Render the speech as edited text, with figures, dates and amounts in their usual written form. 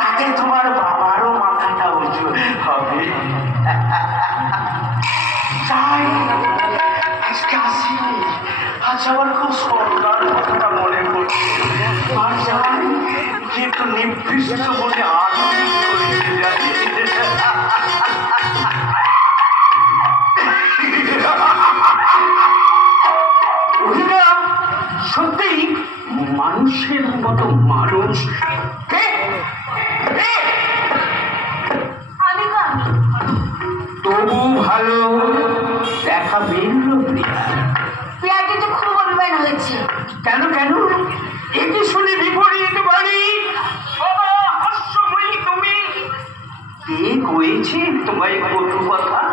তাতে তোমার বাবারও মাথাটা উঁচু হবে। তাই আজকে আসি, আজ আমার খুব সরকার কথাটা মনে করছে। আর যাই কিন্তু নির্দিষ্ট মনে আনন্দ করে যাচ্ছে। সত্যি মানুষের মতো মানুষ তবু ভালো দেখা বেরল। প্রিয়া কিন্তু খুব অভিমান হয়েছে। কেন কেন? এটি শুনে বিপরীত বাড়ি। বাবা হাস্যময়ী তুমি, কে কয়েছে তোমায় কটু কথা?